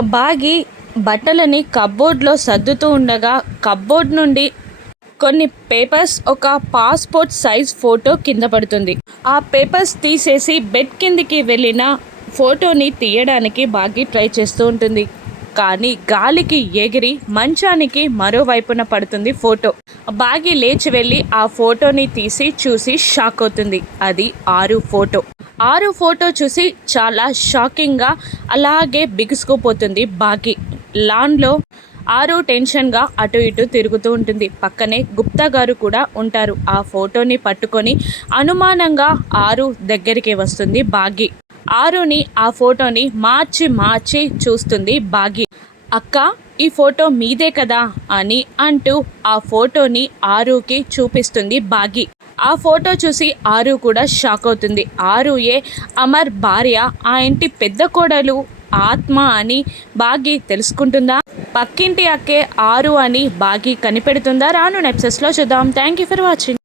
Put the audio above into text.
బాగి బట్టలని కబ్బోర్డ్లో సర్దుతూ ఉండగా కబ్బోర్డ్ నుండి కొన్ని పేపర్స్ ఒక పాస్పోర్ట్ సైజ్ ఫోటో కింద పడుతుంది. ఆ పేపర్స్ తీసేసి బెడ్ కిందికి వెళ్ళిన ఫోటోని తీయడానికి బాగి ట్రై చేస్తూ ఉంటుంది. కానీ గాలికి ఎగిరి మంచానికి మరోవైపున పడుతుంది ఫోటో. బాగి లేచి వెళ్ళి ఆ ఫోటోని తీసి చూసి షాక్ అవుతుంది. అది ఆరు ఫోటో. ఆరు ఫోటో చూసి చాలా షాకింగ్గా అలాగే బిగుసుకుపోతుంది బాగి లాన్లో ఆరు టెన్షన్గా అటు ఇటు తిరుగుతూ ఉంటుంది. పక్కనే గుప్తా గారు కూడా ఉంటారు. ఆ ఫోటోని పట్టుకొని అనుమానంగా ఆరు దగ్గరికి వస్తుంది బాగి ఆరుని ఆ ఫోటోని మార్చి మార్చి చూస్తుంది బాగి అక్క ఈ ఫోటో మీదే కదా అని అంటూ ఆ ఫోటోని ఆరుకి చూపిస్తుంది బాగి. ఆ ఫోటో చూసి ఆరు కూడా షాక్ అవుతుంది. ఆరు ఏ అమర్ భార్య ఆ ఇంటి పెద్ద కోడలు ఆత్మ అని బాగి తెలుసుకుంటుందా? పక్కింటి అక్కే ఆరు అని బాగి కనిపెడుతుందా? రాను నెప్సెస్లో చూద్దాం. Thank you for watching